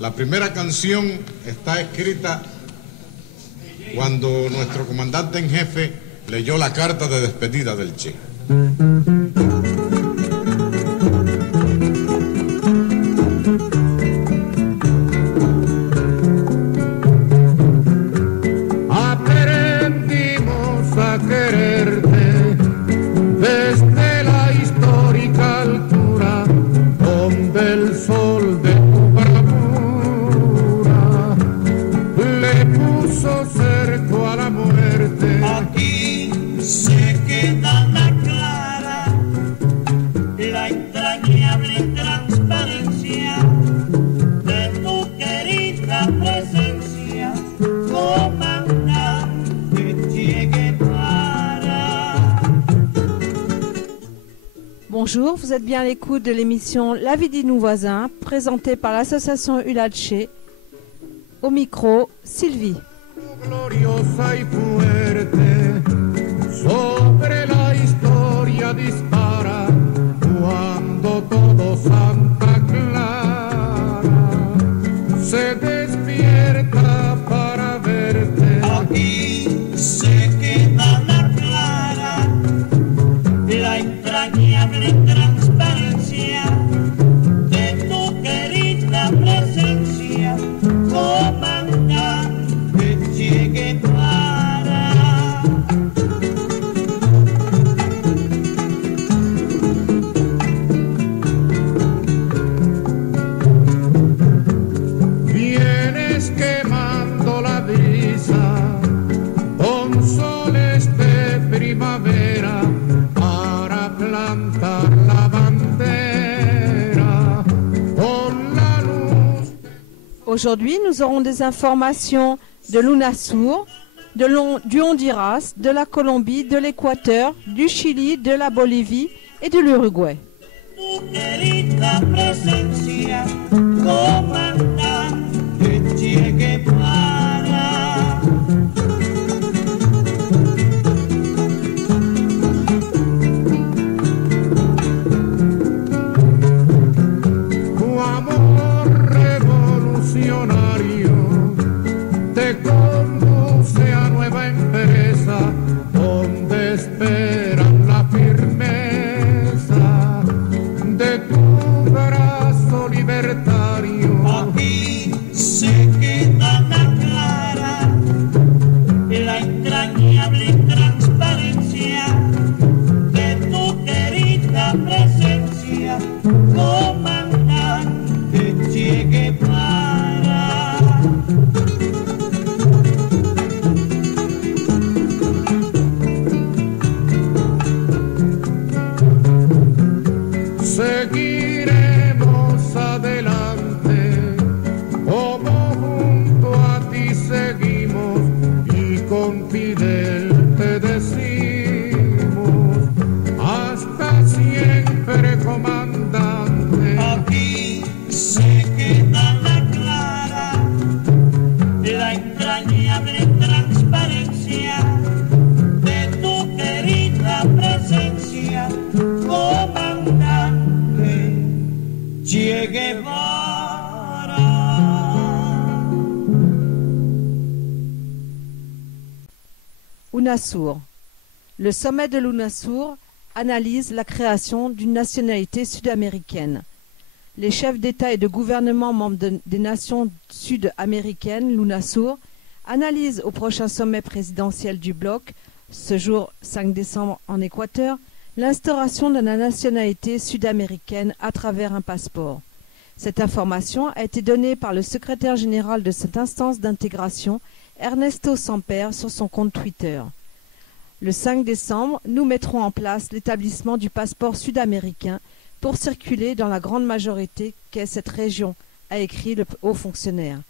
La primera canción está escrita cuando nuestro comandante en jefe leyó la carta de despedida del Che. Aprendimos a quererte desde la histórica altura donde el sol de tu bravura le puso cerco a la muerte. Aquí se queda la clara, la entrañable transparencia de tu querida presencia, comandante Che Guevara. Bonjour, vous êtes bien à l'écoute de l'émission La vie de nos voisins, présentée par l'association ULACHE. Au micro, Sylvie. Gloriosa y fuerte sobre la historia dispara cuando todo Santa Clara se despierta para verte. Aquí se queda la clara, la entrañable transparencia de tu querida presencia, comandante Che Guevara. Vienes quemando la brisa con soles de primavera para plantar la bandera con la luz. Aujourd'hui, nous aurons des informations de l'UNASUR, du Honduras, de la Colombie, de l'Équateur, du Chili, de la Bolivie et de l'Uruguay. Tu querida presencia, comandante Che Guevara. Tu amor revolucionario te conduce a nueva empresa donde esperan la firmeza de tu brazo libertario. Aquí se queda la clara, la entrañable transparencia de tu querida presencia, comandante Che Guevara. Seguiremos adelante, como junto a ti seguimos y con Fidel te decimos, hasta siempre, comandante. Aquí se queda la clara, la entrañable transparencia de tu querida presencia, comandante Che Guevara. UNASUR. Le sommet de l'UNASUR analyse la création d'une nationalité sud-américaine. Les chefs d'État et de gouvernement membres des nations sud-américaines, l'UNASUR, analysent au prochain sommet présidentiel du bloc, ce jour 5 décembre en Équateur, l'instauration de la nationalité sud-américaine à travers un passeport. Cette information a été donnée par le secrétaire général de cette instance d'intégration, Ernesto Samper, sur son compte Twitter. Le 5 décembre, nous mettrons en place l'établissement du passeport sud-américain pour circuler dans la grande majorité qu'est cette région, a écrit le haut fonctionnaire.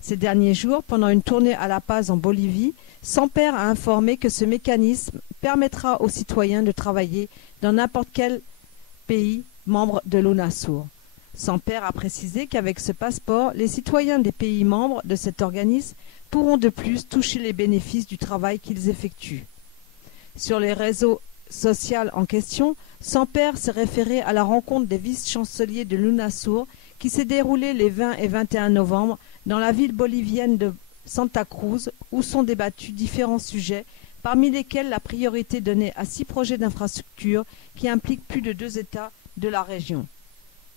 Ces derniers jours, pendant une tournée à La Paz en Bolivie, Samper a informé que ce mécanisme permettra aux citoyens de travailler dans n'importe quel pays membre de l'UNASUR. Samper a précisé qu'avec ce passeport, les citoyens des pays membres de cet organisme pourront de plus toucher les bénéfices du travail qu'ils effectuent. Sur les réseaux sociaux en question, Samper s'est référé à la rencontre des vice-chanceliers de l'UNASUR qui s'est déroulé les 20 et 21 novembre dans la ville bolivienne de Santa Cruz, où sont débattus différents sujets, parmi lesquels la priorité donnée à 6 projets d'infrastructure qui impliquent plus de 2 États de la région.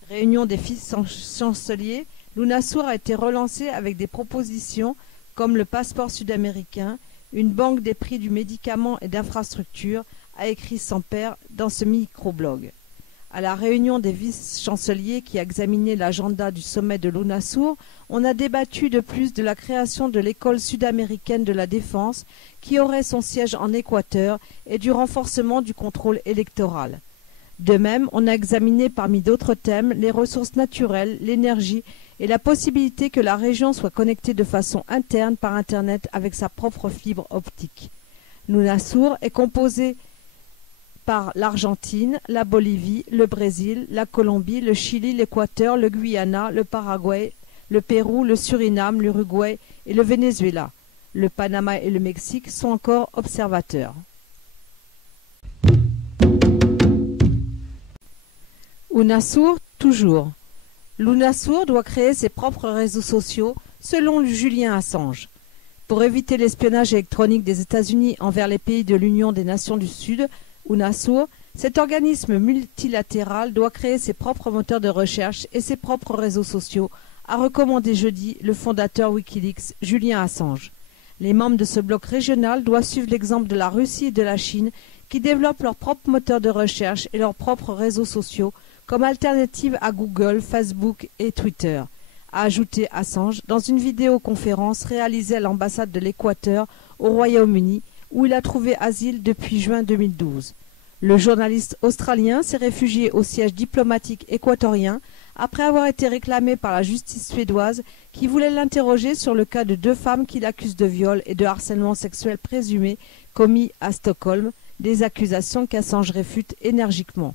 Réunion des vice-chanceliers, l'UNASUR a été relancée avec des propositions comme le passeport sud-américain, une banque des prix du médicament et d'infrastructures, a écrit Samper dans ce microblog. À la réunion des vice-chanceliers qui a examiné l'agenda du sommet de l'UNASUR, on a débattu de plus de la création de l'école sud-américaine de la défense qui aurait son siège en Équateur et du renforcement du contrôle électoral. De même, on a examiné parmi d'autres thèmes les ressources naturelles, l'énergie et la possibilité que la région soit connectée de façon interne par Internet avec sa propre fibre optique. L'UNASUR est composée par l'Argentine, la Bolivie, le Brésil, la Colombie, le Chili, l'Équateur, le Guyana, le Paraguay, le Pérou, le Suriname, l'Uruguay et le Venezuela. Le Panama et le Mexique sont encore observateurs. UNASUR, toujours. L'UNASUR doit créer ses propres réseaux sociaux, selon Julian Assange. Pour éviter l'espionnage électronique des États-Unis envers les pays de l'Union des Nations du Sud, UNASUR, cet organisme multilatéral doit créer ses propres moteurs de recherche et ses propres réseaux sociaux, a recommandé jeudi le fondateur Wikileaks, Julian Assange. Les membres de ce bloc régional doivent suivre l'exemple de la Russie et de la Chine qui développent leurs propres moteurs de recherche et leurs propres réseaux sociaux comme alternative à Google, Facebook et Twitter, a ajouté Assange dans une vidéoconférence réalisée à l'ambassade de l'Équateur au Royaume-Uni où il a trouvé asile depuis juin 2012. Le journaliste australien s'est réfugié au siège diplomatique équatorien après avoir été réclamé par la justice suédoise qui voulait l'interroger sur le cas de 2 femmes qu'il accuse de viol et de harcèlement sexuel présumé commis à Stockholm, des accusations qu'Assange réfute énergiquement.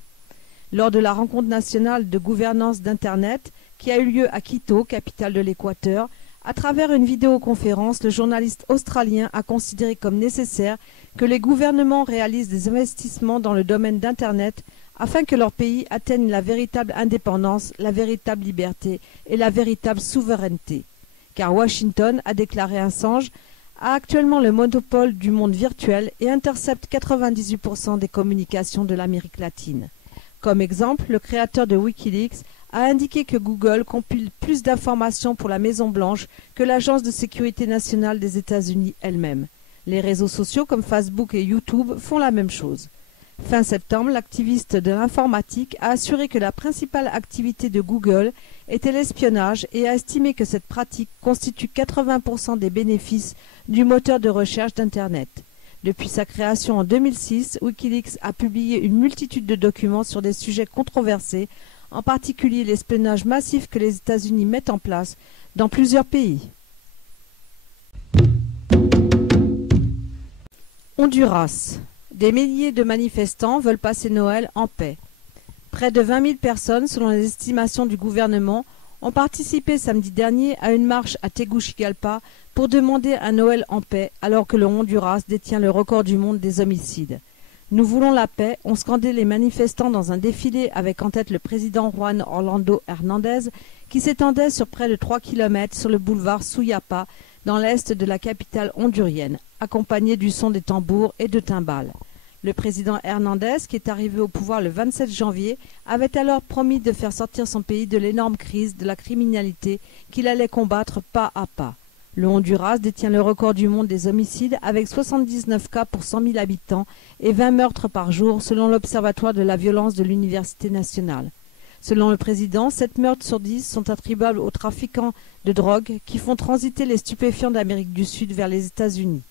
Lors de la rencontre nationale de gouvernance d'Internet qui a eu lieu à Quito, capitale de l'Équateur, à travers une vidéoconférence, le journaliste australien a considéré comme nécessaire que les gouvernements réalisent des investissements dans le domaine d'Internet afin que leur pays atteigne la véritable indépendance, la véritable liberté et la véritable souveraineté. Car Washington, a déclaré Assange, a actuellement le monopole du monde virtuel et intercepte 98% des communications de l'Amérique latine. Comme exemple, le créateur de Wikileaks a indiqué que Google compile plus d'informations pour la Maison-Blanche que l'Agence de sécurité nationale des États-Unis elle-même. Les réseaux sociaux comme Facebook et YouTube font la même chose. Fin septembre, l'activiste de l'informatique a assuré que la principale activité de Google était l'espionnage et a estimé que cette pratique constitue 80% des bénéfices du moteur de recherche d'Internet. Depuis sa création en 2006, Wikileaks a publié une multitude de documents sur des sujets controversés, en particulier l'espionnage massif que les États-Unis mettent en place dans plusieurs pays. Honduras. Des milliers de manifestants veulent passer Noël en paix. Près de 20 000 personnes, selon les estimations du gouvernement, ont participé samedi dernier à une marche à Tegucigalpa pour demander un Noël en paix, alors que le Honduras détient le record du monde des homicides. Nous voulons la paix, ont scandé les manifestants dans un défilé avec en tête le président Juan Orlando Hernández, qui s'étendait sur près de 3 km sur le boulevard Suyapa, dans l'est de la capitale hondurienne, accompagné du son des tambours et de timbales. Le président Hernández, qui est arrivé au pouvoir le 27 janvier, avait alors promis de faire sortir son pays de l'énorme crise de la criminalité qu'il allait combattre pas à pas. Le Honduras détient le record du monde des homicides avec 79 cas pour 100 000 habitants et 20 meurtres par jour selon l'Observatoire de la violence de l'Université nationale. Selon le président, 7 meurtres sur 10 sont attribuables aux trafiquants de drogue qui font transiter les stupéfiants d'Amérique du Sud vers les États-Unis.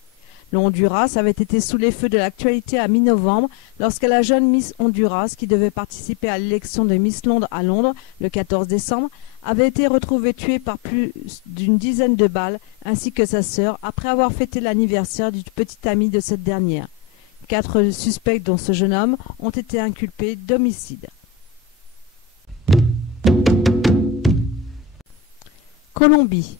Le Honduras avait été sous les feux de l'actualité à mi-novembre lorsque la jeune Miss Honduras, qui devait participer à l'élection de Miss Londres à Londres le 14 décembre, avait été retrouvée tuée par plus d'une dizaine de balles, ainsi que sa sœur, après avoir fêté l'anniversaire du petit ami de cette dernière. 4 suspects, dont ce jeune homme, ont été inculpés d'homicide. Colombie.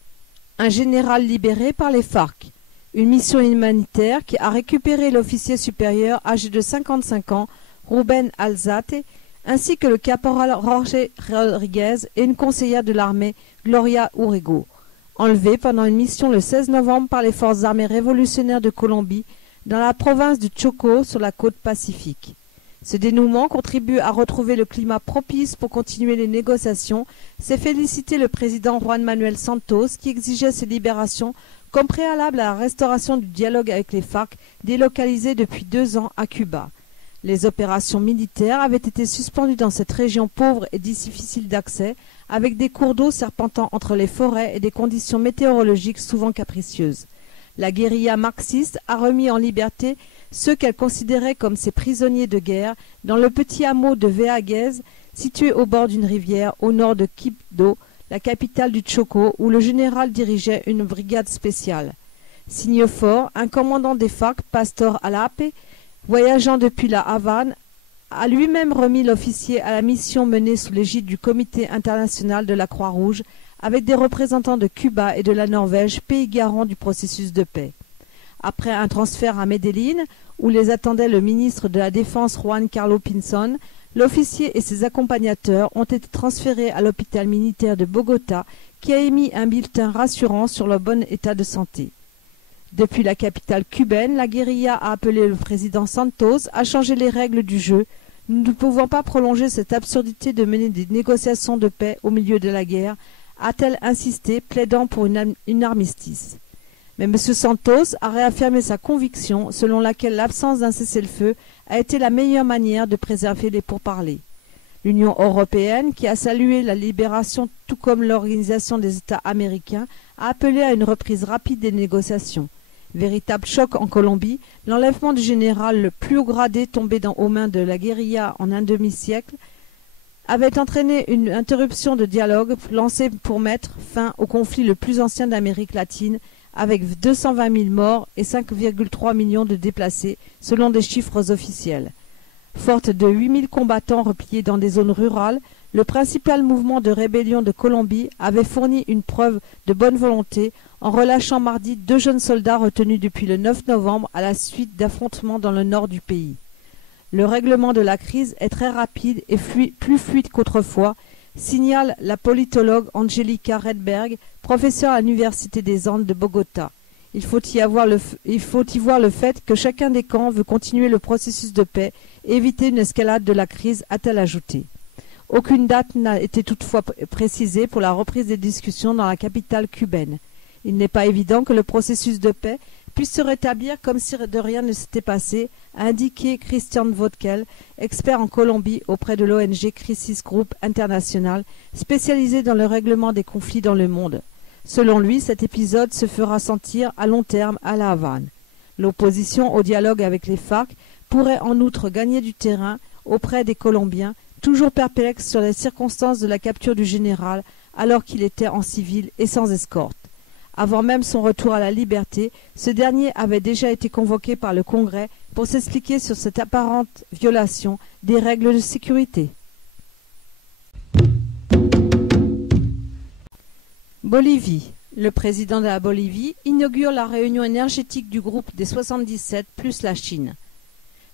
Un général libéré par les FARC. Une mission humanitaire qui a récupéré l'officier supérieur âgé de 55 ans, Rubén Alzate, ainsi que le caporal Jorge Rodriguez et une conseillère de l'armée, Gloria Urrego, enlevés pendant une mission le 16 novembre par les forces armées révolutionnaires de Colombie dans la province du Chocó sur la côte pacifique. Ce dénouement contribue à retrouver le climat propice pour continuer les négociations, s'est félicité le président Juan Manuel Santos qui exigeait ces libérations comme préalable à la restauration du dialogue avec les FARC délocalisés depuis 2 ans à Cuba. Les opérations militaires avaient été suspendues dans cette région pauvre et difficile d'accès, avec des cours d'eau serpentant entre les forêts et des conditions météorologiques souvent capricieuses. La guérilla marxiste a remis en liberté ceux qu'elle considérait comme ses prisonniers de guerre dans le petit hameau de Veaguez, situé au bord d'une rivière au nord de Quibdó, la capitale du Chocó, où le général dirigeait une brigade spéciale. Signe fort, un commandant des FARC, Pastor Alape, voyageant depuis la Havane, a lui-même remis l'officier à la mission menée sous l'égide du Comité international de la Croix-Rouge, avec des représentants de Cuba et de la Norvège, pays garant du processus de paix. Après un transfert à Medellín, où les attendait le ministre de la Défense Juan Carlos Pinzón, l'officier et ses accompagnateurs ont été transférés à l'hôpital militaire de Bogota, qui a émis un bulletin rassurant sur leur bon état de santé. Depuis la capitale cubaine, la guérilla a appelé le président Santos à changer les règles du jeu. Nous ne pouvons pas prolonger cette absurdité de mener des négociations de paix au milieu de la guerre, a-t-elle insisté, plaidant pour une armistice. Mais M. Santos a réaffirmé sa conviction selon laquelle l'absence d'un cessez-le-feu a été la meilleure manière de préserver les pourparlers. L'Union européenne, qui a salué la libération tout comme l'Organisation des États américains, a appelé à une reprise rapide des négociations. Véritable choc en Colombie, l'enlèvement du général le plus haut gradé tombé aux mains de la guérilla en un demi-siècle avait entraîné une interruption de dialogue lancée pour mettre fin au conflit le plus ancien d'Amérique latine, avec 220 000 morts et 5,3 millions de déplacés, selon des chiffres officiels. Forte de 8 000 combattants repliés dans des zones rurales, le principal mouvement de rébellion de Colombie avait fourni une preuve de bonne volonté en relâchant mardi 2 jeunes soldats retenus depuis le 9 novembre à la suite d'affrontements dans le nord du pays. Le règlement de la crise est très rapide et plus fluide qu'autrefois, signale la politologue Angelica Redberg, professeure à l'Université des Andes de Bogota. Il faut y voir le fait que chacun des camps veut continuer le processus de paix et éviter une escalade de la crise, a-t-elle ajouté. Aucune date n'a été toutefois précisée pour la reprise des discussions dans la capitale cubaine. Il n'est pas évident que le processus de paix puisse se rétablir comme si de rien ne s'était passé, a indiqué Christian Vodkel, expert en Colombie auprès de l'ONG Crisis Group International, spécialisée dans le règlement des conflits dans le monde. Selon lui, cet épisode se fera sentir à long terme à La Havane. L'opposition au dialogue avec les FARC pourrait en outre gagner du terrain auprès des Colombiens, toujours perplexes sur les circonstances de la capture du général alors qu'il était en civil et sans escorte. Avant même son retour à la liberté, ce dernier avait déjà été convoqué par le Congrès pour s'expliquer sur cette apparente violation des règles de sécurité. Bolivie. Le président de la Bolivie inaugure la réunion énergétique du groupe des 77 plus la Chine.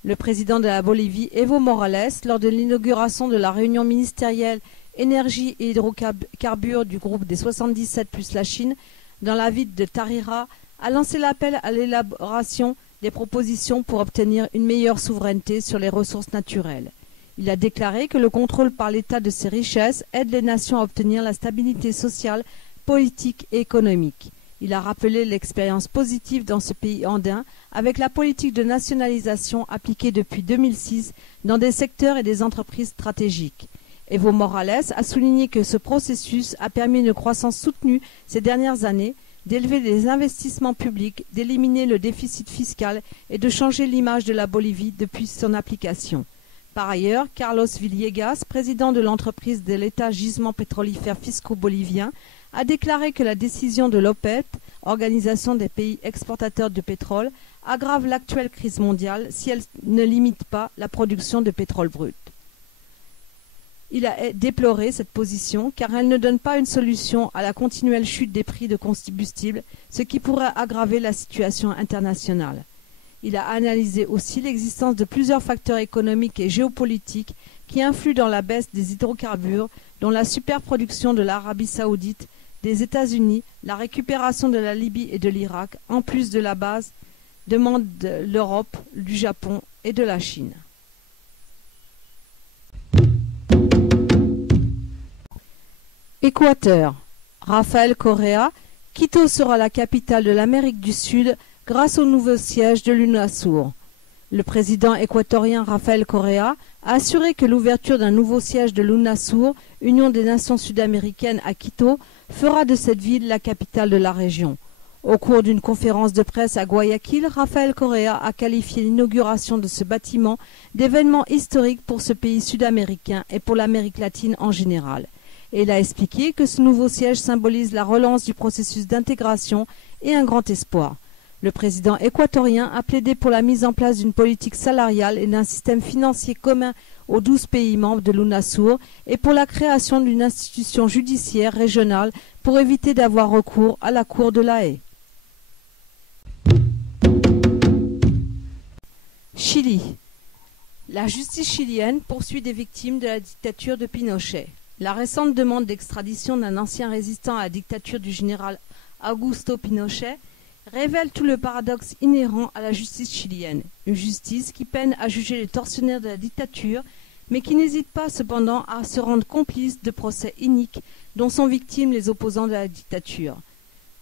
Le président de la Bolivie, Evo Morales, lors de l'inauguration de la réunion ministérielle énergie et hydrocarbures du groupe des 77 plus la Chine, dans la ville de Tarija, a lancé l'appel à l'élaboration des propositions pour obtenir une meilleure souveraineté sur les ressources naturelles. Il a déclaré que le contrôle par l'État de ses richesses aide les nations à obtenir la stabilité sociale, politique et économique. Il a rappelé l'expérience positive dans ce pays andin avec la politique de nationalisation appliquée depuis 2006 dans des secteurs et des entreprises stratégiques. Evo Morales a souligné que ce processus a permis une croissance soutenue ces dernières années, d'élever les investissements publics, d'éliminer le déficit fiscal et de changer l'image de la Bolivie depuis son application. Par ailleurs, Carlos Villegas, président de l'entreprise de l'État Gisements pétrolifères fiscaux boliviens, a déclaré que la décision de l'OPEP, Organisation des pays exportateurs de pétrole, aggrave l'actuelle crise mondiale si elle ne limite pas la production de pétrole brut. Il a déploré cette position car elle ne donne pas une solution à la continuelle chute des prix de combustibles, ce qui pourrait aggraver la situation internationale. Il a analysé aussi l'existence de plusieurs facteurs économiques et géopolitiques qui influent dans la baisse des hydrocarbures, dont la superproduction de l'Arabie saoudite, des États-Unis, la récupération de la Libye et de l'Irak, en plus de la base demande de l'Europe, du Japon et de la Chine. Équateur. Rafael Correa, Quito sera la capitale de l'Amérique du Sud grâce au nouveau siège de l'UNASUR. Le président équatorien Rafael Correa a assuré que l'ouverture d'un nouveau siège de l'UNASUR, Union des Nations Sud-Américaines à Quito, fera de cette ville la capitale de la région. Au cours d'une conférence de presse à Guayaquil, Rafael Correa a qualifié l'inauguration de ce bâtiment d'événement historique pour ce pays sud-américain et pour l'Amérique latine en général. Et il a expliqué que ce nouveau siège symbolise la relance du processus d'intégration et un grand espoir. Le président équatorien a plaidé pour la mise en place d'une politique salariale et d'un système financier commun aux 12 pays membres de l'UNASUR et pour la création d'une institution judiciaire régionale pour éviter d'avoir recours à la Cour de la Haye. Chili. La justice chilienne poursuit des victimes de la dictature de Pinochet. La récente demande d'extradition d'un ancien résistant à la dictature du général Augusto Pinochet révèle tout le paradoxe inhérent à la justice chilienne. Une justice qui peine à juger les tortionnaires de la dictature, mais qui n'hésite pas cependant à se rendre complice de procès iniques dont sont victimes les opposants de la dictature.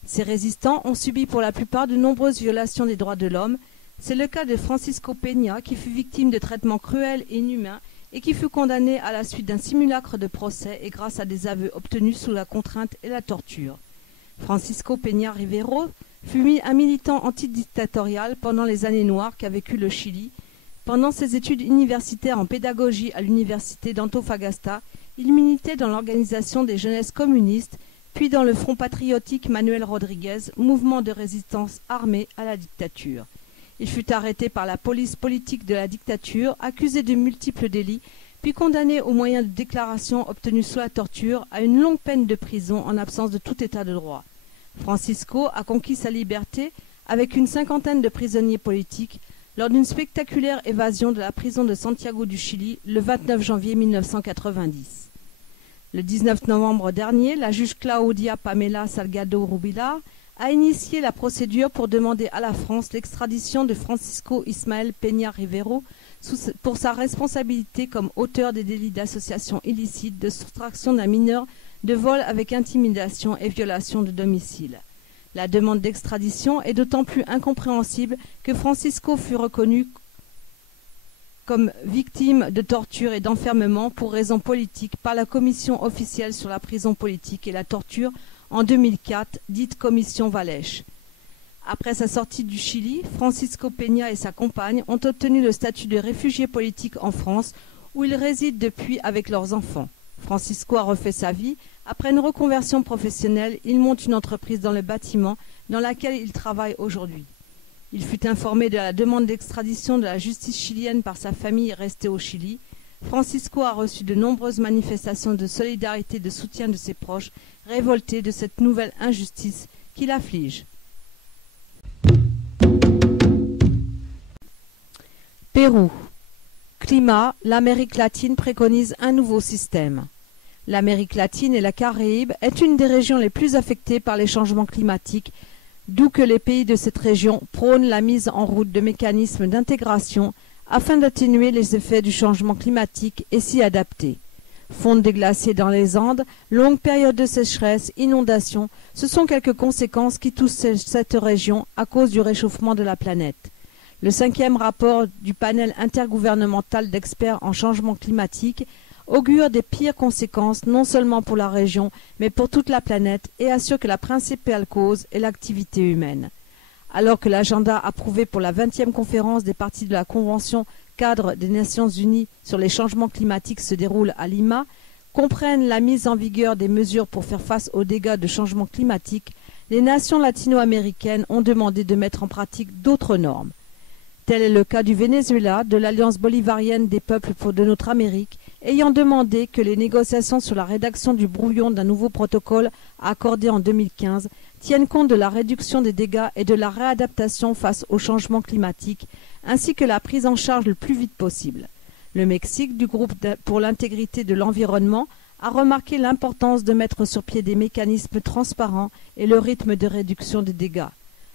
Ces résistants ont subi pour la plupart de nombreuses violations des droits de l'homme. C'est le cas de Francisco Peña qui fut victime de traitements cruels et inhumains et qui fut condamné à la suite d'un simulacre de procès et grâce à des aveux obtenus sous la contrainte et la torture. Francisco Peña Rivero fut un militant antidictatorial pendant les années noires qu'a vécu le Chili. Pendant ses études universitaires en pédagogie à l'université d'Antofagasta, il militait dans l'organisation des jeunesses communistes, puis dans le Front patriotique Manuel Rodriguez, mouvement de résistance armée à la dictature. Il fut arrêté par la police politique de la dictature, accusé de multiples délits, puis condamné au moyen de déclarations obtenues sous la torture à une longue peine de prison en absence de tout état de droit. Francisco a conquis sa liberté avec une cinquantaine de prisonniers politiques lors d'une spectaculaire évasion de la prison de Santiago du Chili le 29 janvier 1990. Le 19 novembre dernier, la juge Claudia Pamela Salgado Rubilar a initié la procédure pour demander à la France l'extradition de Francisco Ismael Peña Rivero pour sa responsabilité comme auteur des délits d'association illicite, de soustraction d'un mineur, de vol avec intimidation et violation de domicile. La demande d'extradition est d'autant plus incompréhensible que Francisco fut reconnu comme victime de torture et d'enfermement pour raisons politiques par la Commission officielle sur la prison politique et la torture en 2004, dite Commission Valech. Après sa sortie du Chili, Francisco Peña et sa compagne ont obtenu le statut de réfugié politique en France, où ils résident depuis avec leurs enfants. Francisco a refait sa vie. Après une reconversion professionnelle, il monte une entreprise dans le bâtiment dans laquelle il travaille aujourd'hui. Il fut informé de la demande d'extradition de la justice chilienne par sa famille restée au Chili. Francisco a reçu de nombreuses manifestations de solidarité et de soutien de ses proches, révoltés de cette nouvelle injustice qui l'afflige. Pérou. Climat, l'Amérique latine préconise un nouveau système. L'Amérique latine et la Caraïbe est une des régions les plus affectées par les changements climatiques, d'où que les pays de cette région prônent la mise en route de mécanismes d'intégration afin d'atténuer les effets du changement climatique et s'y adapter. Fonte des glaciers dans les Andes, longue période de sécheresse, inondations, ce sont quelques conséquences qui touchent cette région à cause du réchauffement de la planète. Le 5e rapport du panel intergouvernemental d'experts en changement climatique augure des pires conséquences non seulement pour la région, mais pour toute la planète et assure que la principale cause est l'activité humaine. Alors que l'agenda approuvé pour la 20e conférence des parties de la Convention cadre des Nations Unies sur les changements climatiques se déroule à Lima, comprennent la mise en vigueur des mesures pour faire face aux dégâts de changement climatique, les nations latino-américaines ont demandé de mettre en pratique d'autres normes. Tel est le cas du Venezuela, de l'Alliance bolivarienne des peuples de notre Amérique ayant demandé que les négociations sur la rédaction du brouillon d'un nouveau protocole accordé en 2015 tiennent compte de la réduction des dégâts et de la réadaptation face au changement climatique, ainsi que la prise en charge le plus vite possible. Le Mexique, du groupe pour l'intégrité de l'environnement, a remarqué l'importance de mettre sur pied des mécanismes transparents et le rythme de réduction des dégâts.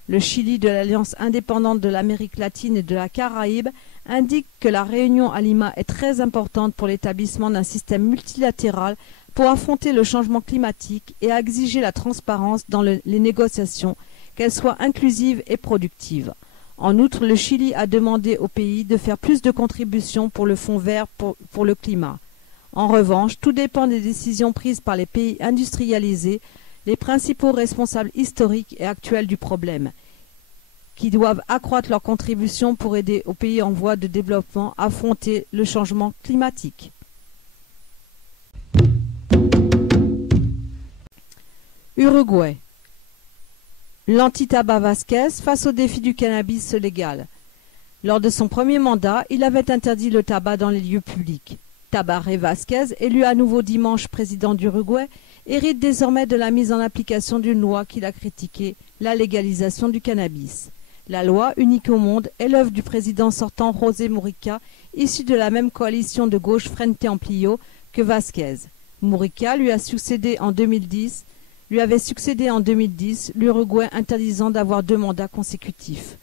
Le Chili de l'Alliance indépendante de l'Amérique latine et de la Caraïbe indique que la réunion à Lima est très importante pour l'établissement d'un système multilatéral pour affronter le changement climatique et a exigé la transparence dans les négociations, qu'elles soient inclusives et productives. En outre, le Chili a demandé au pays de faire plus de contributions pour le Fonds vert pour le climat. En revanche, tout dépend des décisions prises par les pays industrialisés, les principaux responsables historiques et actuels du problème, qui doivent accroître leurs contributions pour aider aux pays en voie de développement à affronter le changement climatique. Uruguay. L'anti-tabac Vázquez face au défi du cannabis légal. Lors de son premier mandat, il avait interdit le tabac dans les lieux publics. Tabaré Vázquez, élu à nouveau dimanche président d'Uruguay, hérite désormais de la mise en application d'une loi qu'il a critiquée, la légalisation du cannabis. La loi, unique au monde, est l'œuvre du président sortant José Mujica, issu de la même coalition de gauche Frente Amplio que Vázquez. Mujica lui avait succédé en 2010, l'Uruguay interdisant d'avoir 2 mandats consécutifs.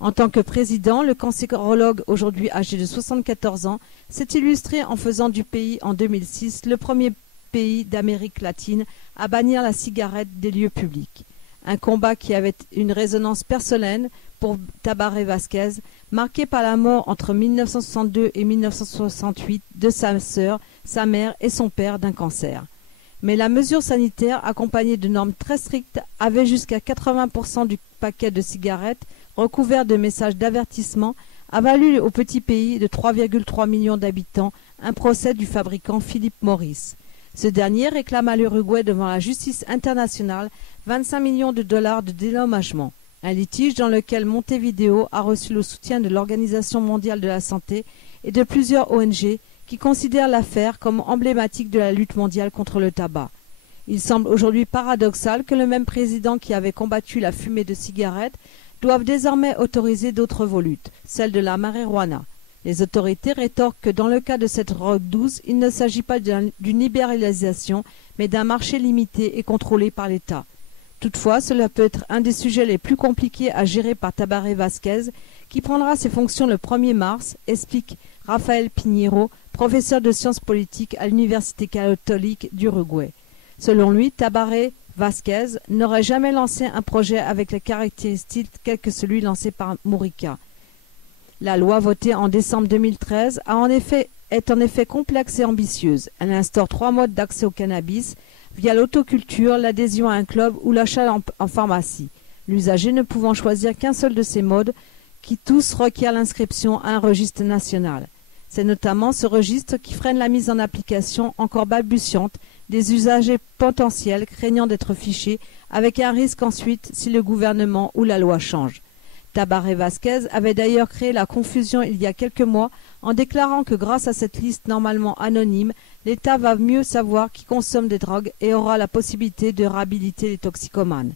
En tant que président, le cancérologue, aujourd'hui âgé de 74 ans, s'est illustré en faisant du pays en 2006 le premier pays d'Amérique latine à bannir la cigarette des lieux publics. Un combat qui avait une résonance personnelle pour Tabaré Vázquez, marqué par la mort entre 1962 et 1968 de sa sœur, sa mère et son père d'un cancer. Mais la mesure sanitaire, accompagnée de normes très strictes, avait jusqu'à 80% du paquet de cigarettes recouvert de messages d'avertissement, a valu au petit pays de 3,3 millions d'habitants un procès du fabricant Philip Morris. Ce dernier réclame à l'Uruguay devant la justice internationale 25 millions de dollars de dédommagement. Un litige dans lequel Montevideo a reçu le soutien de l'Organisation mondiale de la santé et de plusieurs ONG qui considèrent l'affaire comme emblématique de la lutte mondiale contre le tabac. Il semble aujourd'hui paradoxal que le même président qui avait combattu la fumée de cigarettes doivent désormais autoriser d'autres volutes, celle de la marijuana. Les autorités rétorquent que dans le cas de cette drogue douce, il ne s'agit pas d'une libéralisation, mais d'un marché limité et contrôlé par l'État. Toutefois, cela peut être un des sujets les plus compliqués à gérer par Tabaré Vázquez, qui prendra ses fonctions le 1er mars, explique Rafael Pinheiro, professeur de sciences politiques à l'Université catholique d'Uruguay. Selon lui, Tabaré Vázquez n'aurait jamais lancé un projet avec les caractéristiques telles que celui lancé par Mujica. La loi votée en décembre 2013 est en effet complexe et ambitieuse. Elle instaure 3 modes d'accès au cannabis via l'autoculture, l'adhésion à un club ou l'achat en pharmacie, l'usager ne pouvant choisir qu'un seul de ces modes qui tous requièrent l'inscription à un registre national. C'est notamment ce registre qui freine la mise en application encore balbutiante des usagers potentiels craignant d'être fichés, avec un risque ensuite si le gouvernement ou la loi change. Tabaré Vázquez avait d'ailleurs créé la confusion il y a quelques mois en déclarant que grâce à cette liste normalement anonyme, l'État va mieux savoir qui consomme des drogues et aura la possibilité de réhabiliter les toxicomanes.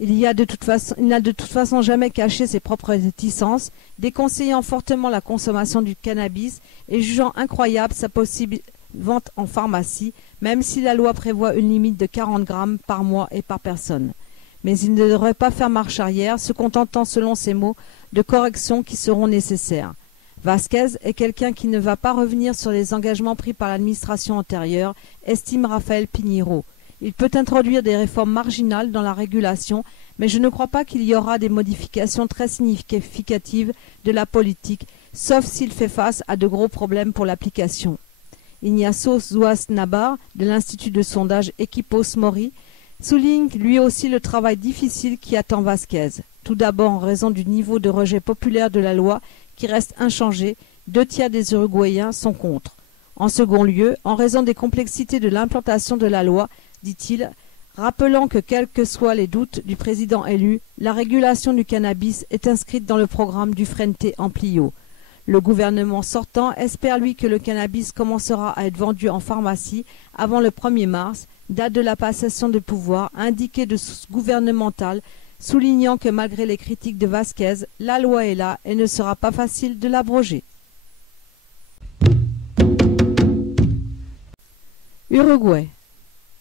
Il n'a de toute façon jamais caché ses propres réticences, déconseillant fortement la consommation du cannabis et jugeant incroyable sa possible vente en pharmacie, même si la loi prévoit une limite de 40 grammes par mois et par personne. Mais il ne devrait pas faire marche arrière, se contentant, selon ses mots, de corrections qui seront nécessaires. Vázquez est quelqu'un qui ne va pas revenir sur les engagements pris par l'administration antérieure, estime Rafael Pinheiro. Il peut introduire des réformes marginales dans la régulation, mais je ne crois pas qu'il y aura des modifications très significatives de la politique, sauf s'il fait face à de gros problèmes pour l'application. Ignacio Zuas Nabar, de l'Institut de sondage Equipos Mori, souligne lui aussi le travail difficile qui attend Vázquez. Tout d'abord en raison du niveau de rejet populaire de la loi qui reste inchangé, 2/3 des Uruguayens sont contre. En second lieu, en raison des complexités de l'implantation de la loi, dit-il, rappelant que quels que soient les doutes du président élu, la régulation du cannabis est inscrite dans le programme du Frente Amplio. Le gouvernement sortant espère lui que le cannabis commencera à être vendu en pharmacie avant le 1er mars, date de la passation de pouvoir indiquée de sources gouvernementales, soulignant que malgré les critiques de Vasquez, la loi est là et ne sera pas facile de l'abroger. Uruguay.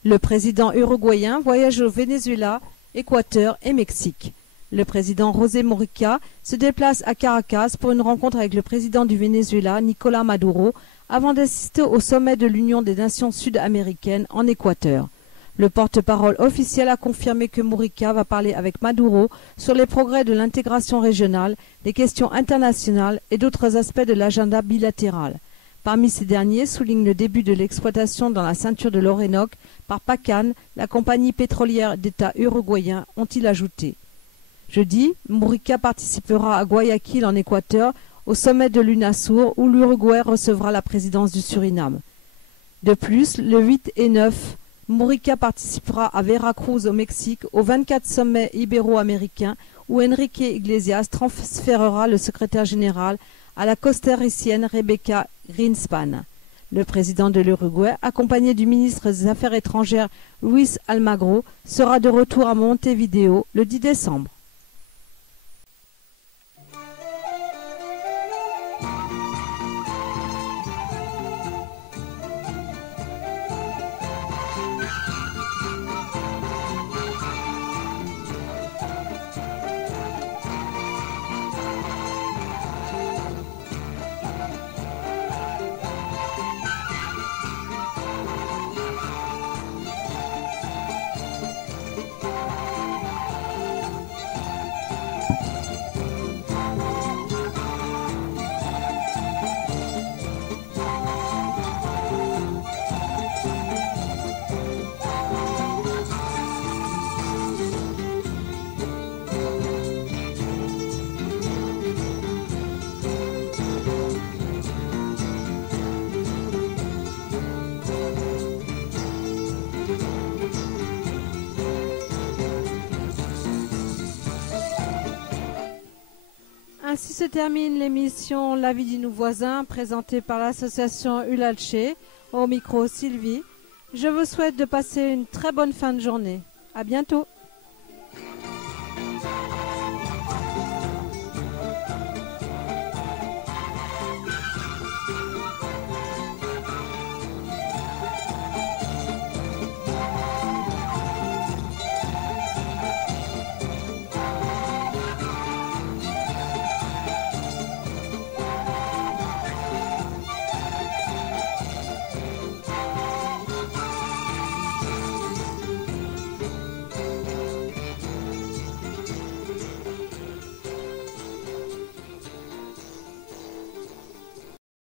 Le président uruguayen voyage au Venezuela, Équateur et Mexique. Le président José Mujica se déplace à Caracas pour une rencontre avec le président du Venezuela, Nicolás Maduro, avant d'assister au sommet de l'Union des Nations Sud-Américaines en Équateur. Le porte-parole officiel a confirmé que Mujica va parler avec Maduro sur les progrès de l'intégration régionale, des questions internationales et d'autres aspects de l'agenda bilatéral. Parmi ces derniers souligne le début de l'exploitation dans la ceinture de l'Orénoque par PACAN, la compagnie pétrolière d'État uruguayen, ont-ils ajouté. Jeudi, Mujica participera à Guayaquil en Équateur au sommet de l'UNASUR où l'Uruguay recevra la présidence du Suriname. De plus, le 8 et 9, Mujica participera à Veracruz au Mexique au 24 sommet ibéro-américain où Enrique Iglesias transférera le secrétaire général à la costaricienne Rebecca Greenspan. Le président de l'Uruguay, accompagné du ministre des Affaires étrangères Luis Almagro, sera de retour à Montevideo le 10 décembre. Ainsi se termine l'émission La vie de nos voisins, présentée par l'association Ulalché. Au micro, Sylvie. Je vous souhaite de passer une très bonne fin de journée. À bientôt.